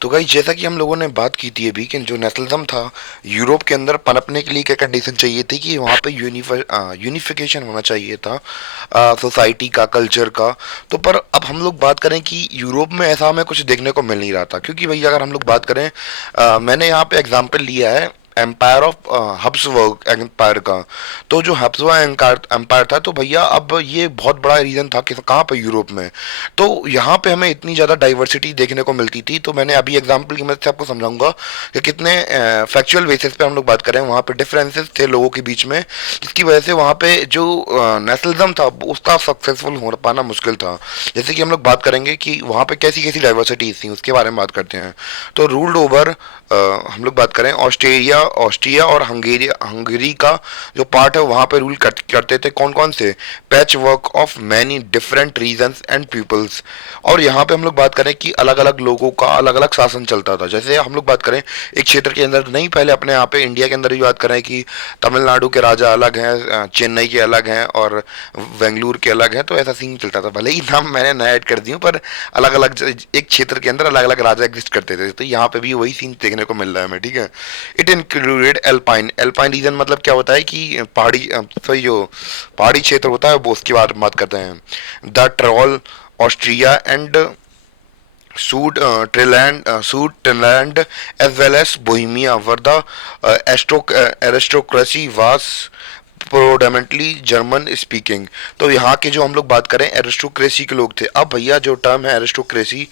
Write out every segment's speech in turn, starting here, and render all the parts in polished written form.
तो गाइस, जैसा कि हम लोगों ने बात की थी अभी कि जो नेशनलिज्म था यूरोप के अंदर पनपने के लिए क्या कंडीशन चाहिए थी कि वहाँ पे यूनिफिकेशन होना चाहिए था सोसाइटी का, कल्चर का। तो पर अब हम लोग बात करें कि यूरोप में ऐसा हमें कुछ देखने को मिल नहीं रहा था, क्योंकि भैया अगर हम लोग बात करें, मैंने यहाँ पे एग्जांपल लिया है एम्पायर ऑफ हब्सबर्ग एम्पायर का। तो जो हब्सबर्ग एम्पायर था, तो भैया अब ये बहुत बड़ा रीजन था कि कहाँ पे यूरोप में। तो यहाँ पे हमें इतनी ज़्यादा डाइवर्सिटी देखने को मिलती थी। तो मैंने अभी एग्जांपल की मदद से आपको समझाऊंगा कि कितने फैक्चुअल बेसिस पे हम लोग बात करें, वहाँ पे डिफरेंसेस थे लोगों के बीच में, जिसकी वजह से वहाँ पे जो नेशनलिज्म था उसका सक्सेसफुल हो पाना मुश्किल था। जैसे कि हम लोग बात करेंगे कि वहाँ पे कैसी कैसी डाइवर्सिटीज थी, उसके बारे में बात करते हैं। तो रूल्ड ओवर, हम लोग बात करें ऑस्ट्रेलिया ऑस्ट्रिया और हंगरी का जो पार्ट है, वहाँ पे रूल करते थे कौन कौन से, patch work of many different regions and peoples. और यहाँ पे हम लोग बात करें कि अलग अलग लोगों का अलग अलग शासन चलता था। जैसे हम लोग बात करें एक क्षेत्र के अंदर नहीं, पहले अपने यहाँ पे इंडिया के अंदर भी बात करें कि तमिलनाडु के राजा अलग हैं, चेन्नई के अलग हैं और बेंगलुरु के अलग हैं। तो ऐसा सीन चलता था, भले ही नाम मैंने नया ऐड कर दिया, पर अलग अलग एक क्षेत्र के अंदर अलग अलग राजा एग्जिस्ट करते थे। तो यहाँ पे भी वही सीन देखने को मिल रहा है हमें, ठीक है। It included Alpine. Alpine region मतलब क्या होता है कि पहाड़ी, सॉरी, जो पहाड़ी क्षेत्र होता है वो, उसकी बात करते हैं। The Tyrol Austria and Sudetenland as well as Bohemia were the aristocracy was predominantly German speaking. तो यहाँ के जो हम लोग बात करें एरिस्टोक्रेसी के लोग थे। अब भैया जो टर्म है एरिस्टोक्रेसी,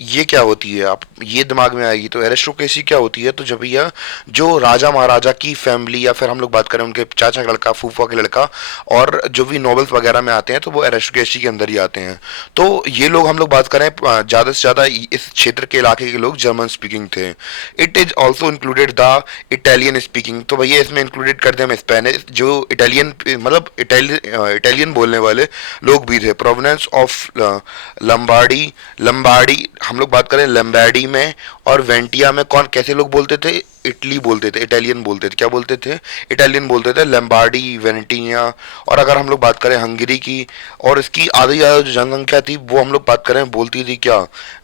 ये क्या होती है, आप ये दिमाग में आएगी। तो एरिस्टोक्रेसी क्या होती है, तो जब भैया जो राजा महाराजा की फैमिली, या फिर हम लोग बात करें उनके चाचा का लड़का, फूफा के लड़का, और जो भी नॉवेल्स वगैरह में आते हैं, तो वो एरिस्टोक्रेसी के अंदर ही आते हैं। तो ये लोग हम लोग बात करें ज़्यादा से ज़्यादा इस क्षेत्र के इलाके के लोग जर्मन स्पीकिंग थे। It is also included the Italian speaking. तो भैया इसमें इंक्लूडेड कर दिया हम स्पेनिश, जो इटालियन मतलब इटालियन बोलने वाले लोग भी थे। प्रोवेनेंस ऑफ लंबार्डी लंबार्डी हम लोग बात करें लंबार्डी में और वेंटिया में, कौन कैसे लोग बोलते थे, इटली बोलते थे, इटालियन बोलते थे, क्या बोलते थे, इटालियन बोलते थे, लंबार्डी, वेनेटिया। और अगर हम लोग बात करें हंगरी की, और इसकी आधी ज़्यादा जो जनसंख्या थी वो हम लोग बात करें बोलती थी क्या,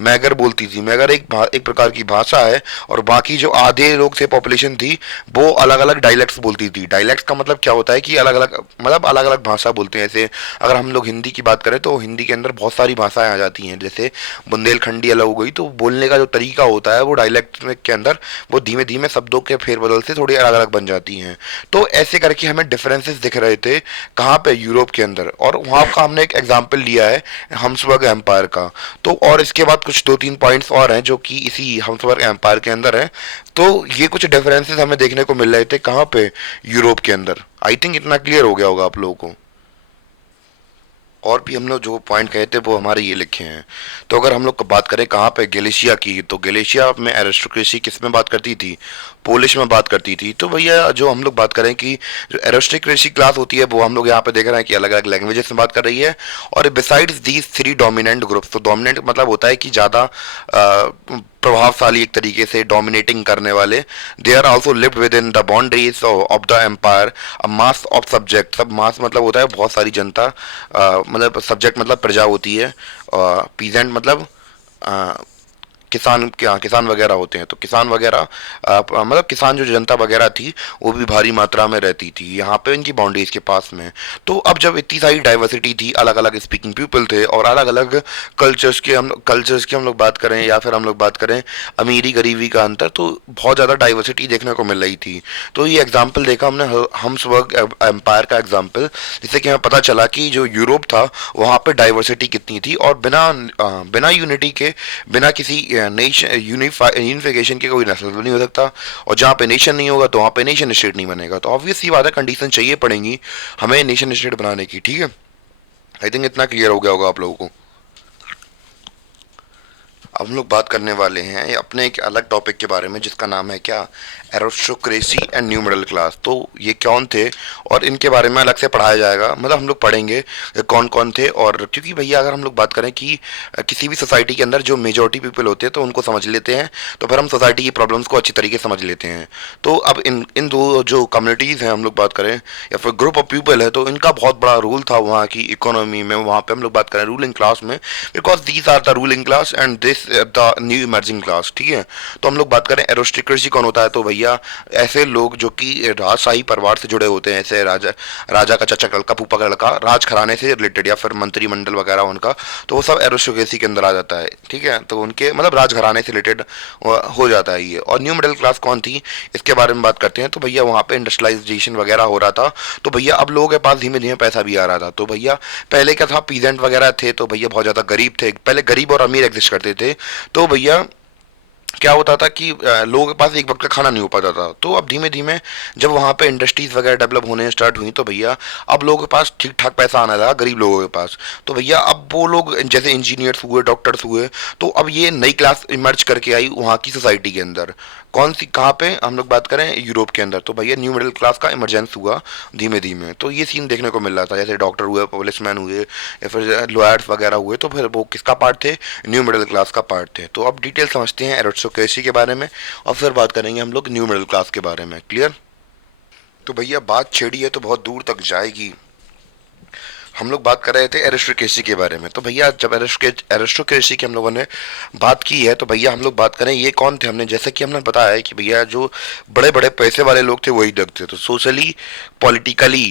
मैगर बोलती थी। मैगर एक प्रकार की भाषा है, और बाकी जो आधे लोग थे, पॉपुलेशन थी, वो अलग अलग डायलेक्ट्स बोलती थी। डायलेक्ट्स का मतलब क्या होता है कि अलग अलग, मतलब अलग अलग भाषा बोलते हैं। जैसे अगर हम लोग हिंदी की बात करें तो हिंदी के अंदर बहुत सारी भाषाएं आ जाती हैं, जैसे बुंदेलखंडी अलग हो गई। तो बोलने का जो तरीका होता है वो डायलेक्ट के अंदर वो धीमे धीमे शब्दों के फेरबदल से थोड़ी अलग अलग बन जाती हैं। तो ऐसे करके हमें डिफरेंसेस दिख रहे थे कहाँ पे, यूरोप के अंदर। और वहाँ का हमने एक एग्जाम्पल लिया है हम्सबर्ग एम्पायर का। तो और इसके बाद कुछ दो तीन पॉइंट्स और हैं जो कि इसी हम्सबर्ग एम्पायर के अंदर है। तो ये कुछ डिफरेंसेस हमें देखने को मिल रहे थे कहाँ पे, यूरोप के अंदर। आई थिंक इतना क्लियर हो गया होगा आप लोगों को। और भी हम लोग जो पॉइंट कहे थे वो हमारे ये लिखे हैं। तो अगर हम लोग बात करें कहाँ पे, गलेशिया की, तो गलेशिया में एरिस्टोक्रेसी किस में बात करती थी, पोलिश में बात करती थी। तो भैया जो हम लोग बात करें कि जो एरिस्टोक्रेसी क्लास होती है वो हम लोग यहाँ पे देख रहे हैं कि अलग अलग लैंग्वेजेस में बात कर रही है। और besides these three dominant groups, तो डोमिनेंट मतलब होता है कि ज़्यादा प्रभावशाली, एक तरीके से डोमिनेटिंग करने वाले। They are also lived within the boundaries of the empire a mass of subject. सब मास मतलब होता है बहुत सारी जनता, मतलब सब्जेक्ट मतलब प्रजा होती है, पीजेंट मतलब किसान, क्या किसान वगैरह होते हैं। तो किसान वगैरह मतलब किसान जो जनता वगैरह थी वो भी भारी मात्रा में रहती थी यहाँ पे इनकी बाउंड्रीज के पास में। तो अब जब इतनी सारी डाइवर्सिटी थी, अलग अलग स्पीकिंग पीपल थे और अलग अलग कल्चर्स की हम लोग बात करें, या फिर हम लोग बात करें अमीरी गरीबी का अंतर, तो बहुत ज़्यादा डाइवर्सिटी देखने को मिल रही थी। तो ये एग्जाम्पल देखा हमने हम्सबर्ग एम्पायर का एग्जाम्पल, जिससे कि हमें पता चला कि जो यूरोप था वहाँ पे डाइवर्सिटी कितनी थी। और बिना यूनिटी के, बिना किसी नेशन यूनिफिकेशन के कोई नेशनल नहीं हो सकता। और जहाँ पे नेशन नहीं होगा तो वहाँ पे नेशन स्टेट नहीं बनेगा। तो ऑब्वियस सी बात है, कंडीशन चाहिए पड़ेंगी हमें नेशन स्टेट बनाने की, ठीक है। आई थिंक इतना क्लियर हो गया होगा आप लोगों को। अब हम लोग बात करने वाले हैं अपने एक अलग टॉपिक के बारे में, जिसका नाम है क्या, aristocracy and new middle class. तो ये कौन थे और इनके बारे में अलग से पढ़ाया जाएगा, मतलब हम लोग पढ़ेंगे कौन कौन थे। और क्योंकि भैया अगर हम लोग बात करें कि किसी भी सोसाइटी के अंदर जो मेजोरिटी पीपल होते हैं तो उनको समझ लेते हैं, तो फिर हम सोसाइटी की प्रॉब्लम्स को अच्छी तरीके से समझ लेते हैं। तो अब इन इन दो जो कम्युनिटीज़ हैं हम लोग बात करें, या फिर ग्रुप ऑफ पीपल है, तो इनका बहुत बड़ा रोल था वहाँ की इकोनॉमी में। वहाँ पे हम लोग बात करें रूलिंग क्लास में, because these are the ruling class and this is the new emerging class, ठीक है। तो हम लोग बात करें एरिस्टोक्रेसी कौन होता है, तो भैया ऐसे लोग जो कि राजशाही परिवार से जुड़े होते हैं, ऐसे राजा राजा का चाचा का लड़का, फूफा का लड़का, राज घराने से रिलेटेड या फिर मंत्रिमंडल वगैरह उनका, तो वो सब एरिस्टोक्रेसी के अंदर आ जाता है, ठीक है। तो उनके मतलब राज घराने से रिलेटेड हो जाता है ये। और न्यू मिडिल क्लास कौन थी, इसके बारे में बात करते हैं। तो भैया वहाँ पे इंडस्ट्रियलाइजेशन वगैरह हो रहा था, तो भैया अब लोगों के पास धीमे धीमे पैसा भी आ रहा था। तो भैया पहले क्या था, पीजेंट वगैरह थे, तो भैया बहुत ज़्यादा गरीब थे, पहले गरीब और अमीर एग्जिस्ट करते थे। तो भैया क्या होता था कि लोगों के पास एक वक्त का खाना नहीं हो पाता था। तो अब धीमे धीमे जब वहाँ पे इंडस्ट्रीज वगैरह डेवलप होने स्टार्ट हुई, तो भैया अब लोगों के पास ठीक ठाक पैसा आने लगा, गरीब लोगों के पास। तो भैया अब वो लोग जैसे इंजीनियर्स हुए, डॉक्टर्स हुए, तो अब ये नई क्लास इमर्ज करके आई वहाँ की सोसाइटी के अंदर। कौन सी, कहाँ पे हम लोग बात करें, यूरोप के अंदर। तो भैया न्यू मिडिल क्लास का इमरजेंस हुआ धीमे धीमे। तो ये सीन देखने को मिल रहा था, जैसे डॉक्टर हुए, पुलिसमैन हुए, या फिर लॉयर्स वगैरह हुए, तो फिर वो किसका पार्ट थे, न्यू मिडिल क्लास का पार्ट थे। तो अब डिटेल समझते हैं एरिस्टोक्रेसी के बारे में, और फिर बात करेंगे हम लोग न्यू मिडिल क्लास के बारे में। क्लियर। तो भैया बात छेड़ी है तो बहुत दूर तक जाएगी। हम लोग बात कर रहे थे एरिस्टोक्रेसी के बारे में। तो भैया जब एरिस्टोक्रेसी की हम लोगों ने बात की है, तो भैया हम लोग बात करें ये कौन थे। हमने जैसे कि हमने बताया है कि भैया जो बड़े बड़े पैसे वाले लोग थे वही लोग थे। तो socially, politically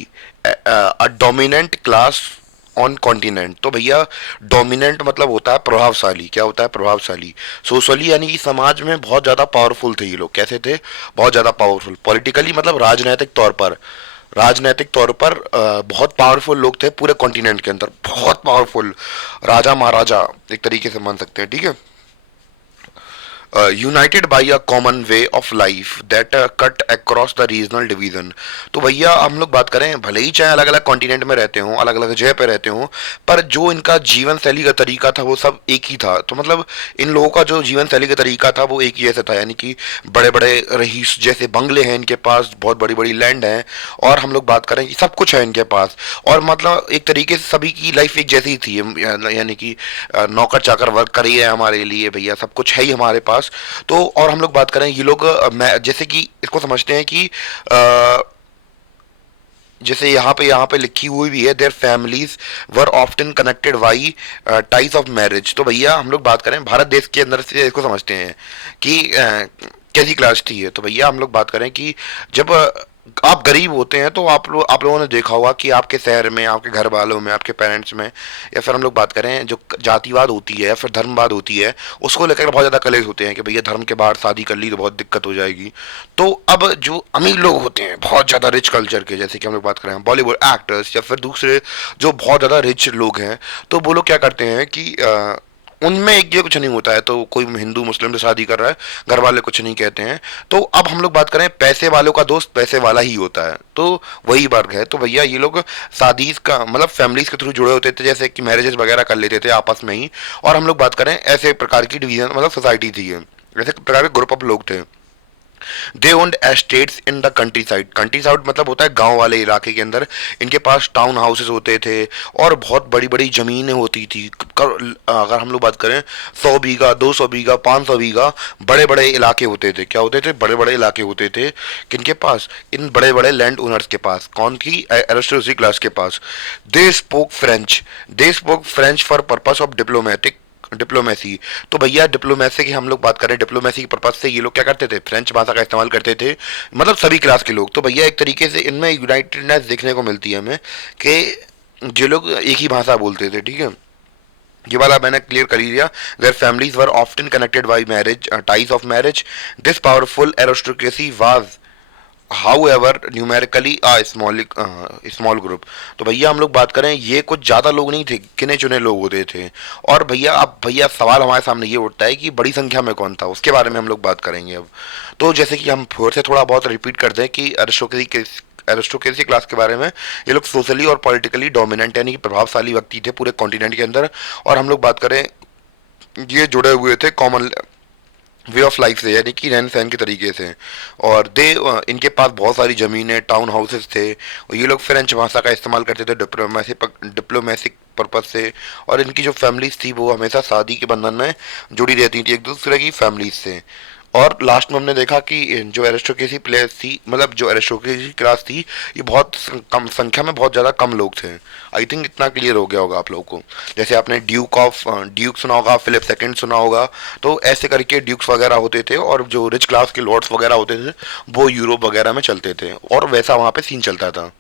a dominant class on continent. तो भैया डोमिनेंट मतलब होता है प्रभावशाली। क्या होता है, प्रभावशाली। सोशली यानी कि समाज में बहुत ज़्यादा पावरफुल थे ये लोग। कैसे थे, बहुत ज़्यादा पावरफुल। पॉलिटिकली मतलब राजनैतिक तौर पर, राजनैतिक तौर पर बहुत पावरफुल लोग थे पूरे कॉन्टिनेंट के अंदर, बहुत पावरफुल राजा महाराजा एक तरीके से मान सकते हैं, ठीक है। United by a common way of life that cut across the regional division. तो भैया हम लोग बात करें, भले ही चाहे अलग अलग कॉन्टिनेंट में रहते हों, अलग अलग जगह पे रहते हों, पर जो इनका जीवन शैली का तरीका था वो सब एक ही था। तो मतलब इन लोगों का जो जीवन शैली का तरीका था वो एक ही जैसा था, यानी कि बड़े बड़े रईस जैसे बंगले हैं इनके पास, बहुत बड़ी बड़ी लैंड है, और हम लोग बात करें कि सब कुछ है इनके पास। और मतलब एक तरीके से सभी की लाइफ एक जैसी ही थी, यानी कि नौकर चाकर वर्क कर ही है हमारे लिए, भैया सब कुछ है ही हमारे पास। तो और हम लोग बात करें ये लोग जैसे कि इसको समझते हैं कि जैसे यहाँ पे लिखी हुई भी है, their families were often connected by ties of marriage. तो भैया हम लोग बात करें भारत देश के अंदर से इसको समझते हैं कि कैसी क्लास थी है। तो भैया हम लोग बात करें कि जब आप गरीब होते हैं तो आप लोगों ने देखा होगा कि आपके शहर में, आपके घर वालों में, आपके पेरेंट्स में, या फिर हम लोग बात करें जो जातिवाद होती है या फिर धर्मवाद होती है, उसको लेकर बहुत ज़्यादा कलेश होते हैं कि भैया धर्म के बाहर शादी कर ली तो बहुत दिक्कत हो जाएगी। तो अब जो अमीर लोग होते हैं बहुत ज़्यादा रिच कल्चर के, जैसे कि हम लोग बात करें बॉलीवुड एक्टर्स या फिर दूसरे जो बहुत ज़्यादा रिच लोग हैं, तो वो लोग क्या करते हैं कि उनमें एक ये कुछ नहीं होता है, तो कोई हिंदू मुस्लिम से शादी कर रहा है, घर वाले कुछ नहीं कहते हैं। तो अब हम लोग बात करें, पैसे वालों का दोस्त पैसे वाला ही होता है, तो वही वर्ग है। तो भैया ये लोग शादीज का मतलब फैमिलीज के थ्रू जुड़े होते थे, जैसे कि मैरिजेस वगैरह कर लेते थे आपस में ही। और हम लोग बात करें ऐसे प्रकार की डिवीजन मतलब सोसाइटी थी ये, ऐसे प्रकार के ग्रुप ऑफ लोग थे। They owned estates in the countryside. Countryside मतलब होता है गांव वाले इलाके के अंदर। इनके पास टाउन हाउसेस होते थे और बहुत बड़ी बड़ी ज़मीनें होती थी। अगर हम लोग बात करें 100 बीघा, 200 बीघा, 500 बीघा, बड़े बड़े इलाके होते थे। क्या होते थे, बड़े बड़े इलाके होते थे किनके पास, इन बड़े बड़े लैंड ओनर्स के पास। कौन की, एरिस्टोक्रेसी क्लास के पास। They spoke French. They spoke French for purpose of diplomacy. तो भैया डिप्लोमेसी की हम लोग बात करें, डिप्लोमेसी के पर्पज से ये लोग क्या करते थे, फ्रेंच भाषा का इस्तेमाल करते थे, मतलब सभी क्लास के लोग। तो भैया एक तरीके से इनमें यूनाइटेडनेस देखने को मिलती है हमें कि जो लोग एक ही भाषा बोलते थे, ठीक है। ये वाला मैंने क्लियर कर ही दिया। Their families were often connected by marriage, ties of marriage. This powerful aristocracy was however numerically small group. तो भैया हम लोग बात करें, ये कुछ ज़्यादा लोग नहीं थे, गिने चुने लोग होते थे। और भैया अब भैया सवाल हमारे सामने ये उठता है कि बड़ी संख्या में कौन था, उसके बारे में हम लोग बात करेंगे अब। तो जैसे कि हम फिर से थोड़ा बहुत रिपीट कर दें कि एरिस्टोक्रेसी क्लास के बारे में, ये लोग सोशली और पॉलिटिकली डोमिनेंट यानी कि प्रभावशाली व्यक्ति थे पूरे कॉन्टिनेंट के अंदर। और हम लोग बात करें, ये जुड़े हुए थे कॉमन वे ऑफ लाइफ से, यानी कि रहन सहन के तरीके से। और इनके पास बहुत सारी ज़मीनें, टाउन हाउसेस थे, और ये लोग फ्रेंच भाषा का इस्तेमाल करते थे डिप्लोमेसी पर्पज से। और इनकी जो फैमिलीज थी वो हमेशा शादी के बंधन में जुड़ी रहती थी एक दूसरे की फैमिलीज से। और लास्ट में हमने देखा कि जो एरिस्टोक्रेसी प्लेयर्स थी, मतलब जो एरिस्टोक्रेसी क्लास थी, ये बहुत कम संख्या में, बहुत ज़्यादा कम लोग थे। आई थिंक इतना क्लियर हो गया होगा आप लोगों को। जैसे आपने ड्यूक सुना होगा, फिलिप सेकंड सुना होगा, तो ऐसे करके ड्यूक्स वगैरह होते थे, और जो रिच क्लास के लॉर्ड्स वगैरह होते थे वो यूरोप वगैरह में चलते थे, और वैसा वहाँ पे सीन चलता था।